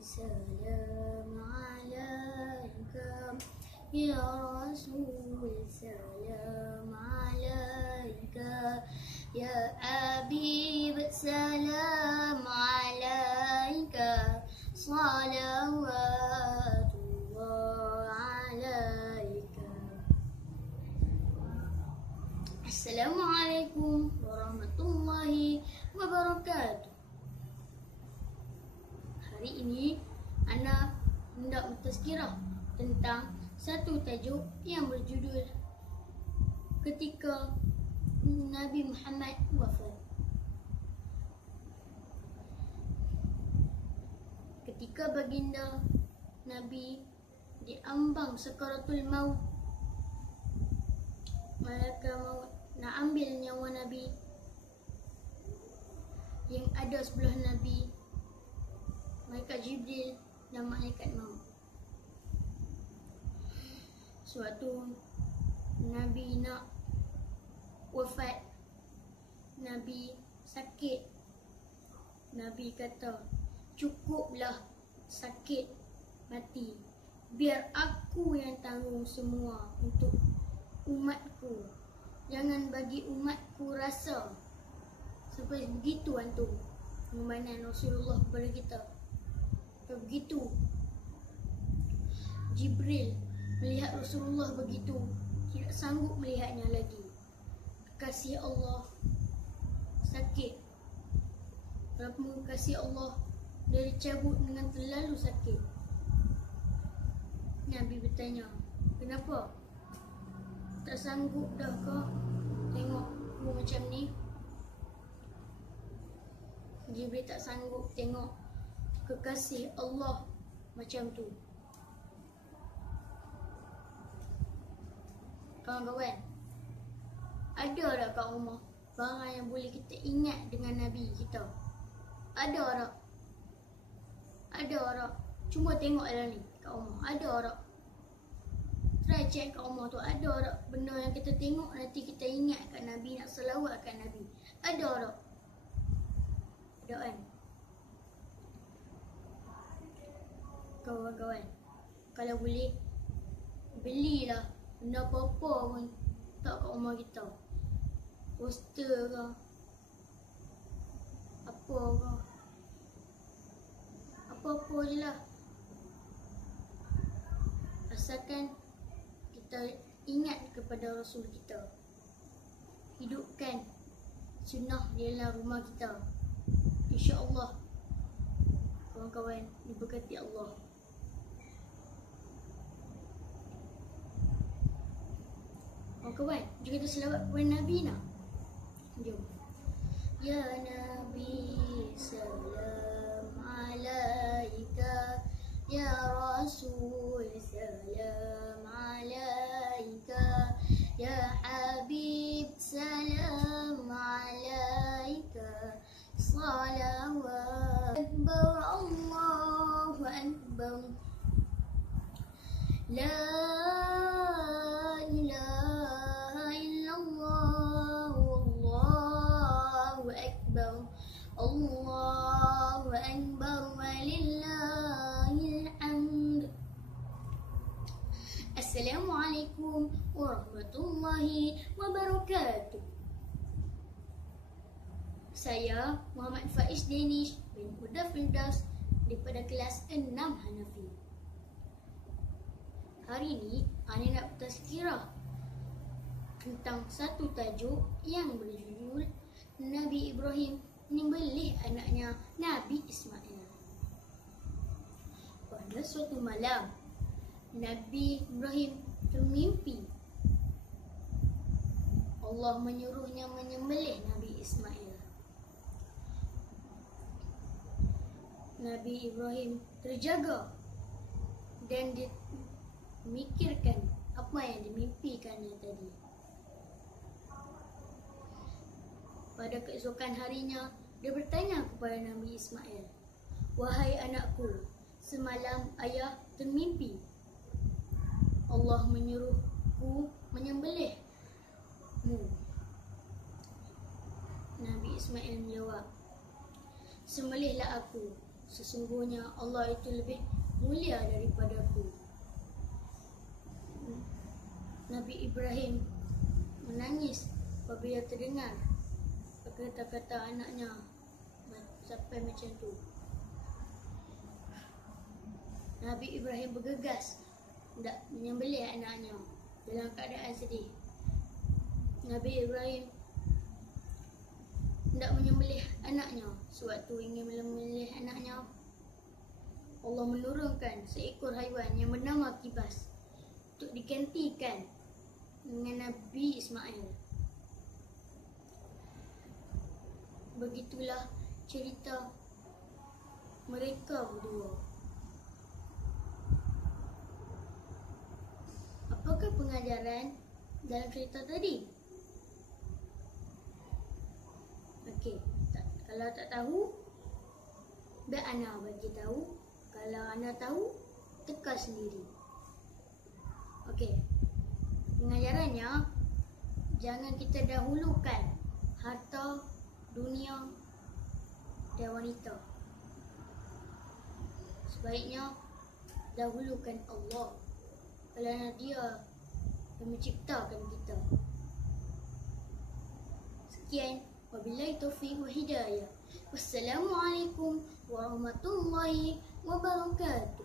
سلام عليك يا رسول سلام عليك يا حبيب سلام عليك صلوات الله عليك. Assalamualaikum warahmatullahi wabarakatuh. Hari ini Ana hendak bertazkirah tentang satu tajuk yang berjudul ketika Nabi Muhammad wafat. Ketika baginda Nabi diambang sakaratul maut, malaikat maut nak ambil nyawa Nabi, yang ada sebelah Nabi malaikat Jibril dan malaikat maut. Suatu Nabi nak wafat, Nabi sakit. Nabi kata, cukuplah sakit mati, biar aku yang tanggung semua untuk umatku. Jangan bagi umatku rasa. Sampai begitu antum pengorbanan Rasulullah kepada kita. Begitu Jibril melihat Rasulullah begitu, tidak sanggup melihatnya lagi. Kasih Allah sakit. Berapa kasih Allah dia dicabut dengan terlalu sakit. Nabi bertanya, kenapa? Tak sanggup dah kau tengok aku macam ni? Jibril tak sanggup tengok kekasih Allah macam tu. Kawan-kawan, ada tak kat rumah barang yang boleh kita ingat dengan Nabi kita? Ada tak? Ada tak? Cuba tengok dalam ni kat rumah. Ada tak? Try check kat rumah tu. Ada tak benda yang kita tengok nanti kita ingat kat Nabi, nak selawat kat Nabi? Ada tak? Ada kan? Kawan-kawan, kalau boleh belilah benda apa-apa pun tak kat rumah kita. Poster ke, apa ke, apa-apa je lah. Asalkan kita ingat kepada Rasul kita, hidupkan sunnah di dalam rumah kita. InsyaAllah kawan-kawan diberkati Allah. Kawan-kawan, jom kita selawat kepada Nabi nak. Jom. Ya Nabi salam alaika, ya Rasul salam alaika, ya Habib salam alaika, salawat akbar Allahu akbar, la ilaha illallah wallahu akbar, Allahu akbar walillahil hamd. Assalamualaikum warahmatullahi wabarakatuh. Saya Muhammad Faiz Danish bin Huda Firdaus daripada kelas 6 Hanafi. Hari ini Ana nak bertazkirah tentang satu tajuk yang berjudul Nabi Ibrahim menyembelih anaknya Nabi Ismail. Pada suatu malam, Nabi Ibrahim termimpi Allah menyuruhnya menyembelih Nabi Ismail. Nabi Ibrahim terjaga dan dia memikirkan apa yang dimimpikannya tadi. Pada keesokan harinya, dia bertanya kepada Nabi Ismail, "Wahai anakku, semalam ayah termimpi Allah menyuruhku menyembelihmu." Nabi Ismail menjawab, "Sembelihlah aku, Sesungguhnya Allah itu lebih mulia daripadaku. Nabi Ibrahim menangis apabila terdengar kata-kata anaknya sampai macam tu. Nabi Ibrahim bergegas hendak menyembelih anaknya dalam keadaan sedih. Nabi Ibrahim hendak menyembelih anaknya. Sewaktu ingin menyembelih anaknya, Allah menurunkan seekor haiwan yang bernama kibas untuk digantikan dengan Nabi Ismail. Begitulah cerita mereka berdua. Apakah pengajaran dalam cerita tadi? Okey, kalau tak tahu, biar Ana bagi tahu. Kalau Ana tahu, teka sendiri. Okey. Pengajarannya, jangan kita dahulukan harta, dunia dan wanita. Sebaiknya dahulukan Allah, kerana Dia yang menciptakan kita. Sekian, wabillahi taufiq wa hidayah. Wassalamualaikum warahmatullahi wabarakatuh.